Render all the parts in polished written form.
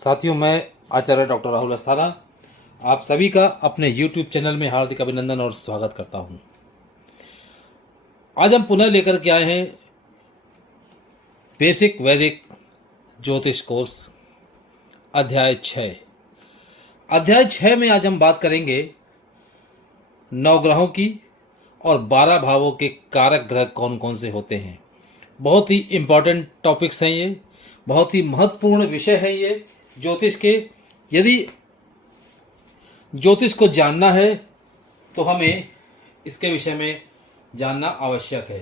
साथियों, मैं आचार्य डॉक्टर राहुल अस्थाना आप सभी का अपने YouTube चैनल में हार्दिक अभिनंदन और स्वागत करता हूं। आज हम पुनः लेकर के आए हैं बेसिक वैदिक ज्योतिष कोर्स अध्याय 6। अध्याय 6 में आज हम बात करेंगे नवग्रहों की और 12 भावों के कारक ग्रह कौन कौन से होते हैं। बहुत ही इम्पोर्टेंट टॉपिक्स हैं ये, बहुत ही महत्वपूर्ण विषय है ये ज्योतिष के। यदि ज्योतिष को जानना है तो हमें इसके विषय में जानना आवश्यक है।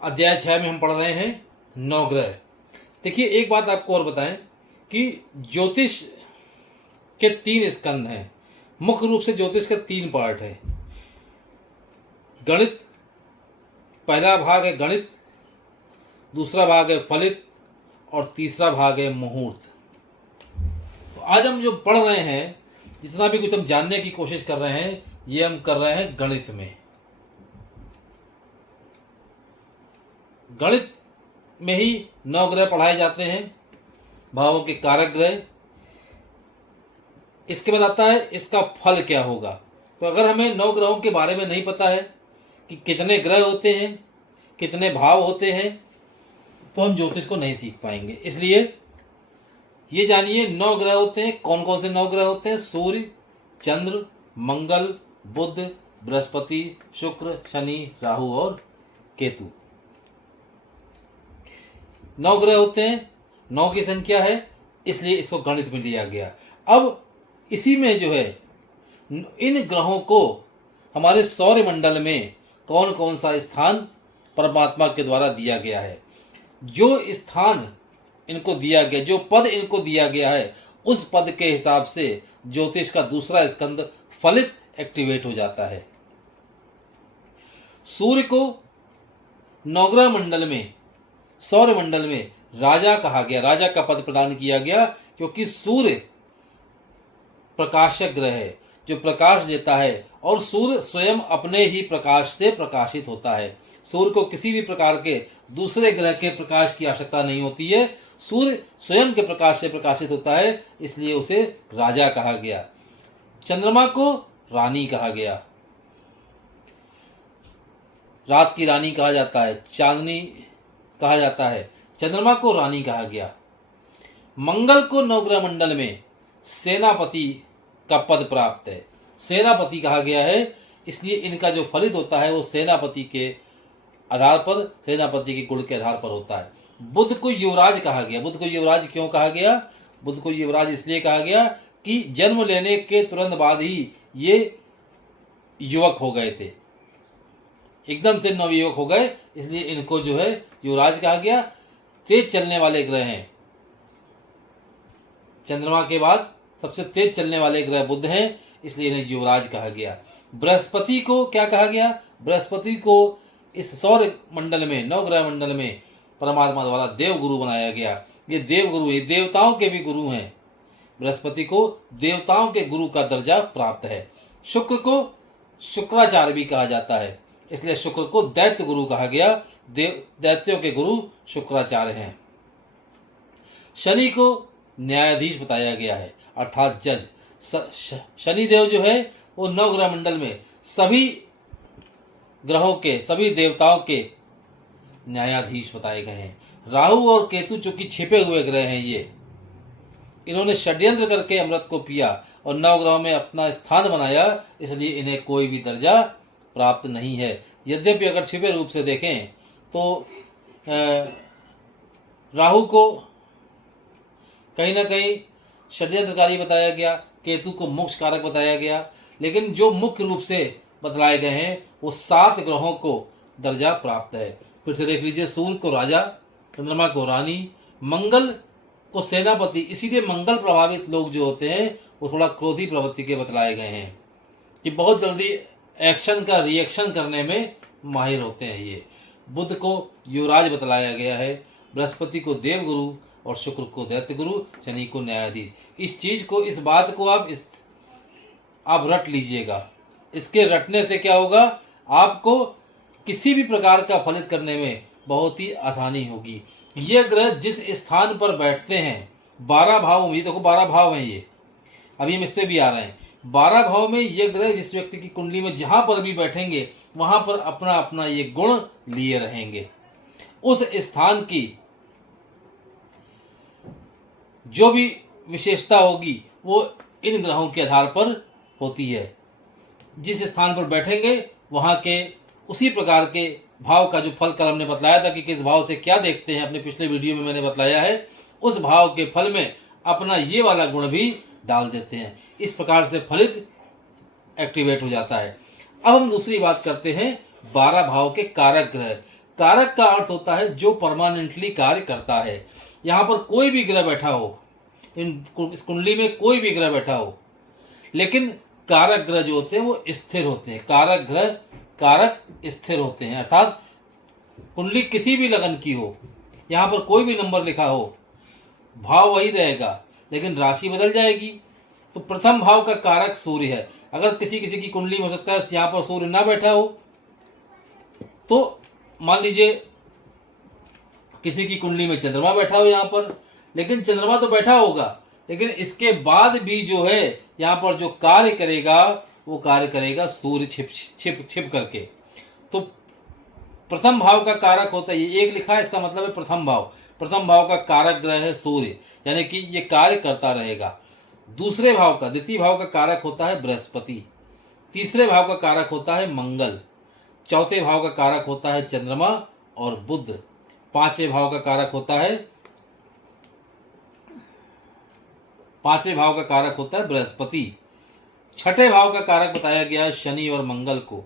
अध्याय 6 में हम पढ़ रहे हैं नवग्रह। देखिए, एक बात आपको और बताएं कि ज्योतिष के 3 स्कंद हैं। मुख्य रूप से ज्योतिष के 3 पार्ट हैं। गणित, पहला भाग है गणित, दूसरा भाग है फलित और तीसरा भाग है मुहूर्त। तो आज हम जो पढ़ रहे हैं, जितना भी कुछ हम जानने की कोशिश कर रहे हैं, ये हम कर रहे हैं गणित में। गणित में ही 9 ग्रह पढ़ाए जाते हैं, भावों के कारक ग्रह। इसके बाद आता है इसका फल क्या होगा। तो अगर हमें 9 ग्रहों के बारे में नहीं पता है कि कितने ग्रह होते हैं, कितने भाव होते हैं, तो हम ज्योतिष को नहीं सीख पाएंगे। इसलिए ये जानिए 9 ग्रह होते हैं। कौन कौन से 9 ग्रह होते हैं? सूर्य, चंद्र, मंगल, बुध, बृहस्पति, शुक्र, शनि, राहु और केतु। 9 ग्रह होते हैं। 9 की संख्या है, इसलिए इसको गणित में लिया गया। अब इसी में जो है इन ग्रहों को हमारे सौर मंडल में कौन कौन सा स्थान परमात्मा के द्वारा दिया गया है। जो स्थान इनको दिया गया, जो पद इनको दिया गया है, उस पद के हिसाब से ज्योतिष का दूसरा स्कंद फलित एक्टिवेट हो जाता है। सूर्य को नवग्रह मंडल में, सौर मंडल में राजा कहा गया, राजा का पद प्रदान किया गया, क्योंकि सूर्य प्रकाशक ग्रह है जो प्रकाश देता है, और सूर्य स्वयं अपने ही प्रकाश से प्रकाशित होता है। सूर्य को किसी भी प्रकार के दूसरे ग्रह के प्रकाश की आवश्यकता नहीं होती है। सूर्य स्वयं के प्रकाश से प्रकाशित होता है, इसलिए उसे राजा कहा गया। चंद्रमा को रानी कहा गया, रात की रानी कहा जाता है, चांदनी कहा जाता है। चंद्रमा को रानी कहा गया। मंगल को नवग्रह मंडल में सेनापति का पद प्राप्त है, सेनापति कहा गया है, इसलिए इनका जो फलित होता है वो सेनापति के आधार पर, सेनापति के गुण के आधार पर होता है। बुध को युवराज कहा गया। बुध को युवराज क्यों कहा गया? बुध को युवराज इसलिए कहा गया कि जन्म लेने के तुरंत बाद ही ये युवक हो गए थे, एकदम से नवयुवक हो गए, इसलिए इनको जो है युवराज कहा गया। तेज चलने वाले ग्रह हैं, चंद्रमा के बाद सबसे तेज चलने वाले ग्रह बुध हैं, इसलिए इन्हें युवराज कहा गया। बृहस्पति को क्या कहा गया? बृहस्पति को इस सौर मंडल में, नवग्रह मंडल में परमात्मा द्वारा देव गुरु बनाया गया। ये देव गुरु, ये देवताओं के भी गुरु हैं। बृहस्पति को देवताओं के गुरु का दर्जा प्राप्त है। शुक्र को शुक्राचार्य भी कहा जाता है, इसलिए शुक्र को दैत्य गुरु कहा गया। दैत्यों के गुरु शुक्राचार्य हैं। शनि को न्यायाधीश बताया गया है, अर्थात जज। शनिदेव जो है वो नवग्रह मंडल में सभी ग्रहों के, सभी देवताओं के न्यायाधीश बताए गए हैं। राहु और केतु चूंकि छिपे हुए ग्रह हैं, ये इन्होंने षड्यंत्र करके अमृत को पिया और नवग्रहों में अपना स्थान बनाया, इसलिए इन्हें कोई भी दर्जा प्राप्त नहीं है। यद्यपि अगर छिपे रूप से देखें तो राहु को कहीं ना कहीं षड्यंत्रकारी बताया गया, केतु को मोक्ष कारक बताया गया, लेकिन जो मुख्य रूप से बतलाए गए हैं वो 7 ग्रहों को दर्जा प्राप्त है। फिर से देख लीजिए, सूर्य को राजा, चंद्रमा को रानी, मंगल को सेनापति। इसीलिए मंगल प्रभावित लोग जो होते हैं वो थोड़ा क्रोधी प्रवृत्ति के बतलाए गए हैं कि बहुत जल्दी एक्शन का रिएक्शन करने में माहिर होते हैं ये। बुध को युवराज बतलाया गया है, बृहस्पति को देवगुरु और शुक्र को दैत्य गुरु, शनि को न्यायाधीश। इस चीज को, इस बात को आप रट लीजिएगा। इसके रटने से क्या होगा, आपको किसी भी प्रकार का फलित करने में बहुत ही आसानी होगी। ये ग्रह जिस स्थान पर बैठते हैं 12 भाव में, ये देखो 12 भाव हैं ये, अभी हम इस पे भी आ रहे हैं। 12 भाव में ये ग्रह जिस व्यक्ति की कुंडली में जहां पर भी बैठेंगे वहां पर अपना अपना ये गुण लिए रहेंगे। उस स्थान की जो भी विशेषता होगी वो इन ग्रहों के आधार पर होती है। जिस स्थान पर बैठेंगे वहां के उसी प्रकार के भाव का जो फल कल हमने बतलाया था कि किस भाव से क्या देखते हैं, अपने पिछले वीडियो में मैंने बतलाया है, उस भाव के फल में अपना ये वाला गुण भी डाल देते हैं। इस प्रकार से फलित एक्टिवेट हो जाता है। अब हम दूसरी बात करते हैं 12 भाव के कारक ग्रह। कारक का अर्थ होता है जो परमानेंटली कार्य करता है। यहाँ पर कोई भी ग्रह बैठा हो, इस कुंडली में कोई भी ग्रह बैठा हो, लेकिन कारक ग्रह जो होते हैं वो स्थिर होते हैं। कारक ग्रह कारक स्थिर होते हैं, अर्थात कुंडली किसी भी लगन की हो, यहाँ पर कोई भी नंबर लिखा हो, भाव वही रहेगा लेकिन राशि बदल जाएगी। तो प्रथम भाव का कारक सूर्य है। अगर किसी किसी की कुंडली में हो सकता है यहाँ पर सूर्य ना बैठा हो, तो मान लीजिए किसी की कुंडली में चंद्रमा बैठा हो यहाँ पर, लेकिन चंद्रमा तो बैठा होगा लेकिन इसके बाद भी जो है यहाँ पर जो कार्य करेगा वो कार्य करेगा सूर्य छिप छिप छिप करके। तो प्रथम भाव का कारक होता है, ये एक लिखा है, इसका मतलब है प्रथम भाव। प्रथम भाव का कारक ग्रह है सूर्य, यानी कि ये कार्य करता रहेगा। दूसरे भाव का, द्वितीय भाव का कारक होता है बृहस्पति। तीसरे भाव का कारक होता है मंगल। चौथे भाव का कारक होता है चंद्रमा और बुध। पांचवें भाव का कारक होता है बृहस्पति। छठे भाव का कारक बताया गया है शनि और मंगल को।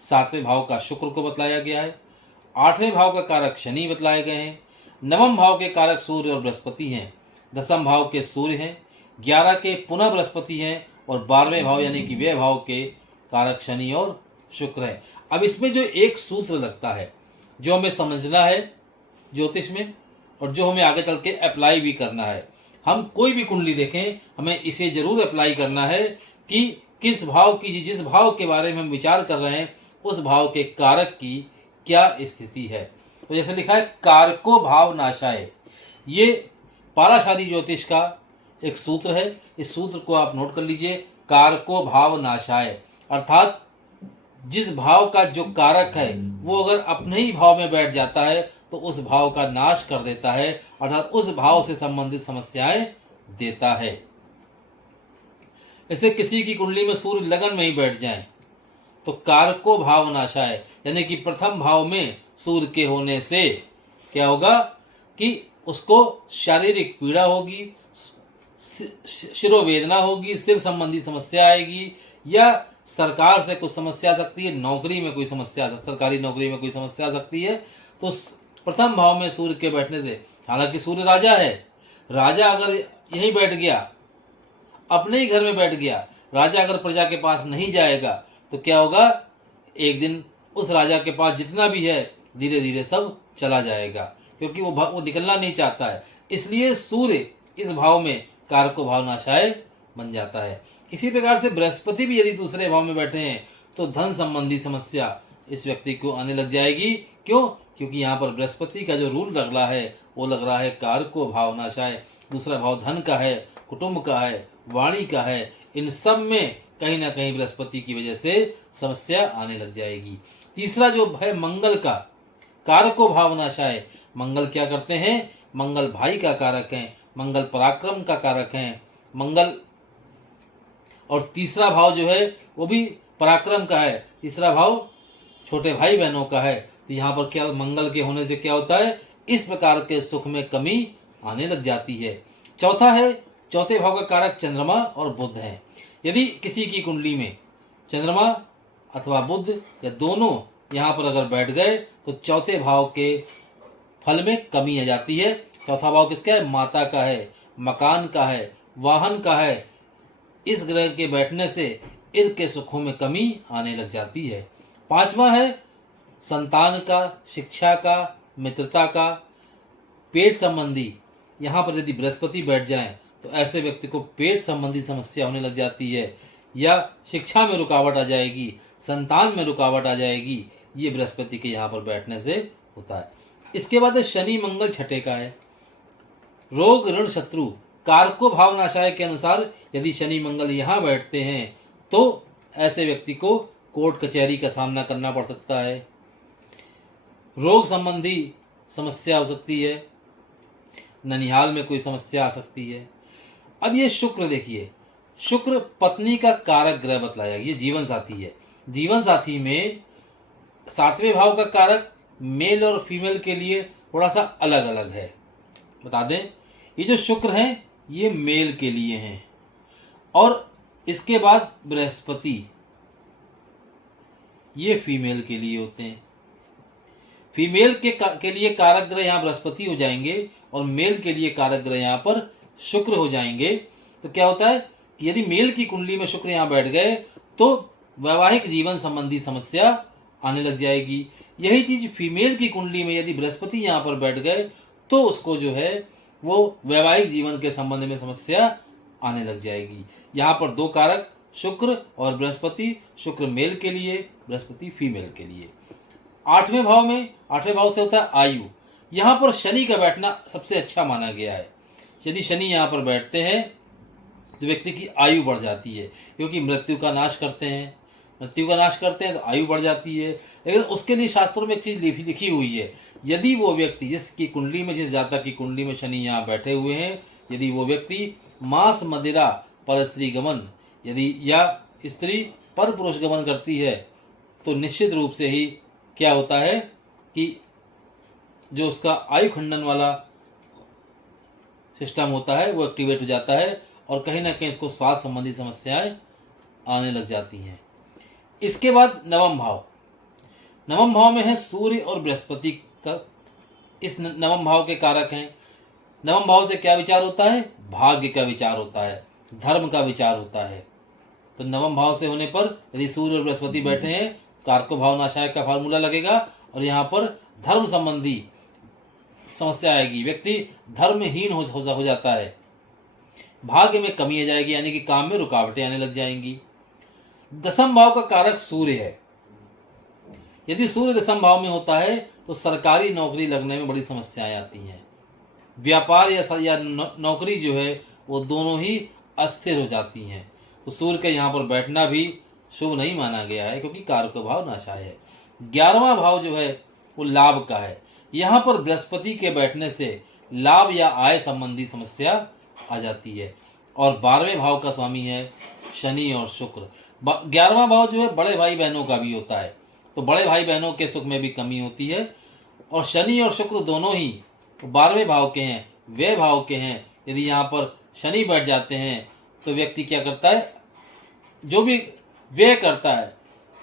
सातवें भाव का शुक्र को बतलाया गया है। आठवें भाव का कारक शनि बतलाए गए हैं। नवम भाव के कारक सूर्य और बृहस्पति हैं। दसम भाव के सूर्य हैं। 11 के पुनः बृहस्पति हैं और 12वें भाव यानी कि व्यय भाव के कारक शनि और शुक्र है। अब इसमें जो एक सूत्र लगता है जो हमें समझना है ज्योतिष में और जो हमें आगे चल के अप्लाई भी करना है, हम कोई भी कुंडली देखें हमें इसे जरूर अप्लाई करना है कि किस भाव की, जिस भाव के बारे में हम विचार कर रहे हैं उस भाव के कारक की क्या स्थिति है। तो जैसे लिखा है कारको भाव नाशाय, ये पाराशारी ज्योतिष का एक सूत्र है। इस सूत्र को आप नोट कर लीजिए, कारको भाव नाशाय, अर्थात जिस भाव का जो कारक है वो अगर अपने ही भाव में बैठ जाता है तो उस भाव का नाश कर देता है, अर्थात उस भाव से संबंधित समस्याएं देता है। जैसे किसी की कुंडली में सूर्य लगन में ही बैठ जाए तो कारको भाव नाशाय, यानी कि प्रथम भाव में सूर्य के होने से क्या होगा कि उसको शारीरिक पीड़ा होगी, शिरोवेदना होगी, सिर संबंधी समस्या आएगी, या सरकार से कुछ समस्या आ सकती है, नौकरी में कोई समस्या, सरकारी नौकरी में कोई समस्या आ सकती है। तो प्रथम भाव में सूर्य के बैठने से, हालांकि सूर्य राजा है, राजा अगर यहीं बैठ गया, अपने ही घर में बैठ गया, राजा अगर प्रजा के पास नहीं जाएगा तो क्या होगा, एक दिन उस राजा के पास जितना भी है धीरे धीरे सब चला जाएगा, क्योंकि वो निकलना नहीं चाहता है। इसलिए सूर्य इस भाव में कारको भाव नाशाय बन जाता है। इसी प्रकार से बृहस्पति भी यदि दूसरे भाव में बैठे हैं तो धन संबंधी समस्या इस व्यक्ति को आने लग जाएगी। क्यों? क्योंकि यहाँ पर बृहस्पति का जो रूल लग रहा है वो लग रहा है कारको भाव नाशाय। दूसरा भाव धन का है, कुटुंब का है, वाणी का है, इन सब में कहीं ना कहीं बृहस्पति की वजह से समस्या आने लग जाएगी। तीसरा जो है मंगल का, कारको भाव नाशाय। मंगल क्या करते हैं? मंगल भाई का कारक हैं, मंगल पराक्रम का कारक हैं, मंगल, और तीसरा भाव जो है वो भी पराक्रम का है, तीसरा भाव छोटे भाई बहनों का है। तो यहाँ पर क्या, मंगल के होने से क्या होता है, इस प्रकार के सुख में कमी आने लग जाती है। चौथा है, चौथे भाव का कारक चंद्रमा और बुध है। यदि किसी की कुंडली में चंद्रमा अथवा बुध या दोनों यहाँ पर अगर बैठ गए तो चौथे भाव के फल में कमी आ जाती है। चौथा भाव किसका है? माता का है, मकान का है, वाहन का है। इस ग्रह के बैठने से इनके सुखों में कमी आने लग जाती है। पांचवा है संतान का, शिक्षा का, मित्रता का, पेट संबंधी। यहाँ पर यदि बृहस्पति बैठ जाएं तो ऐसे व्यक्ति को पेट संबंधी समस्या होने लग जाती है, या शिक्षा में रुकावट आ जाएगी, संतान में रुकावट आ जाएगी। ये बृहस्पति के यहाँ पर बैठने से होता है। इसके बाद शनि मंगल छठे का है। रोग ऋण शत्रु कारको भावनाशय के अनुसार यदि शनि मंगल यहाँ बैठते हैं तो ऐसे व्यक्ति को कोर्ट कचहरी का सामना करना पड़ सकता है, रोग संबंधी समस्या हो सकती है, ननिहाल में कोई समस्या आ सकती है। अब ये शुक्र देखिए, शुक्र पत्नी का कारक ग्रह बतलाया, ये जीवन साथी है। जीवन साथी में 7वें भाव का कारक मेल और फीमेल के लिए थोड़ा सा अलग अलग है। बता दें, ये जो शुक्र हैं ये मेल के लिए हैं और इसके बाद बृहस्पति ये फीमेल के लिए होते हैं। फीमेल के लिए कारक ग्रह यहाँ बृहस्पति हो जाएंगे और मेल के लिए कारक ग्रह यहाँ पर शुक्र हो जाएंगे। तो क्या होता है कि यदि मेल की कुंडली में शुक्र यहाँ बैठ गए तो वैवाहिक जीवन संबंधी समस्या आने लग जाएगी। यही चीज फीमेल की कुंडली में यदि बृहस्पति यहाँ पर बैठ गए तो उसको जो है वो वैवाहिक जीवन के संबंध में समस्या आने लग जाएगी। यहाँ पर दो कारक शुक्र और बृहस्पति, शुक्र मेल के लिए, बृहस्पति फीमेल के लिए। 8वें भाव से होता है आयु। यहाँ पर शनि का बैठना सबसे अच्छा माना गया है। यदि शनि यहाँ पर बैठते हैं तो व्यक्ति की आयु बढ़ जाती है, क्योंकि मृत्यु का नाश करते हैं तो आयु बढ़ जाती है। लेकिन उसके लिए शास्त्रों में एक चीज लिखी हुई है, यदि वो व्यक्ति जिसकी कुंडली में, जिस जातक की कुंडली में शनि यहाँ बैठे हुए हैं, यदि वो व्यक्ति मांस मदिरा पर स्त्री गमन यदि या स्त्री पर पुरुष गमन करती है तो निश्चित रूप से ही क्या होता है कि जो उसका आयु खंडन वाला सिस्टम होता है वो एक्टिवेट हो जाता है और कहीं ना कहीं इसको स्वास्थ्य संबंधी समस्याएं आने लग जाती हैं। इसके बाद नवम भाव में है सूर्य और बृहस्पति का, इस नवम भाव के कारक हैं। नवम भाव से क्या विचार होता है? भाग्य का विचार होता है, धर्म का विचार होता है। तो नवम भाव से होने पर यदि सूर्य और बृहस्पति बैठे हैं, कारको भावनाशय का फार्मूला लगेगा और यहाँ पर धर्म संबंधी समस्या आएगी, व्यक्ति धर्महीन हो जाता है, भाग्य में कमी आ जाएगी, यानी कि काम में रुकावटें आने लग जाएंगी। 10वें भाव का कारक सूर्य है। यदि सूर्य 10वें भाव में होता है तो सरकारी नौकरी लगने में बड़ी समस्याएं आती हैं। व्यापार या नौकरी जो है वो दोनों ही अस्थिर हो जाती हैं। तो सूर्य का यहाँ पर बैठना भी शुभ नहीं माना गया है, क्योंकि कारक भाव नाशाय है। 11वां भाव जो है वो लाभ का है। यहाँ पर बृहस्पति के बैठने से लाभ या आय संबंधी समस्या आ जाती है। और 12वें भाव का स्वामी है शनि और शुक्र। 11वां भाव जो है बड़े भाई बहनों का भी होता है, तो बड़े भाई बहनों के सुख में भी कमी होती है। और शनि और शुक्र दोनों ही 12वें भाव के हैं, व्यय भाव के हैं। यदि यहाँ पर शनि बैठ जाते हैं तो व्यक्ति क्या करता है, जो भी व्यय करता है,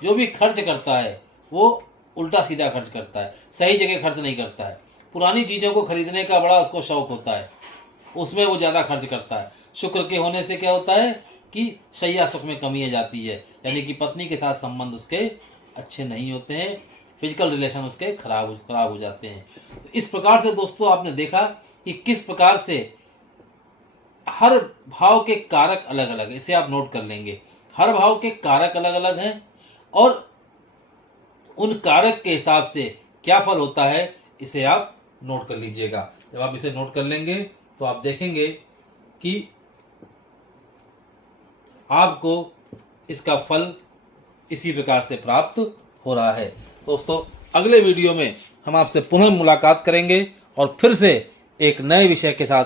जो भी खर्च करता है, वो उल्टा सीधा खर्च करता है, सही जगह खर्च नहीं करता है। पुरानी चीज़ों को खरीदने का बड़ा उसको शौक होता है, उसमें वो ज़्यादा खर्च करता है। शुक्र के होने से क्या होता है कि शैया सुख में कमी आ जाती है, यानी कि पत्नी के साथ संबंध उसके अच्छे नहीं होते हैं, फिजिकल रिलेशन उसके खराब हो जाते हैं। तो इस प्रकार से दोस्तों आपने देखा कि किस प्रकार से हर भाव के कारक अलग अलग है। इसे आप नोट कर लेंगे, हर भाव के कारक अलग अलग हैं और उन कारक के हिसाब से क्या फल होता है इसे आप नोट कर लीजिएगा। जब आप इसे नोट कर लेंगे तो आप देखेंगे कि आपको इसका फल इसी प्रकार से प्राप्त हो रहा है। दोस्तों अगले वीडियो में हम आपसे पुनः मुलाकात करेंगे और फिर से एक नए विषय के साथ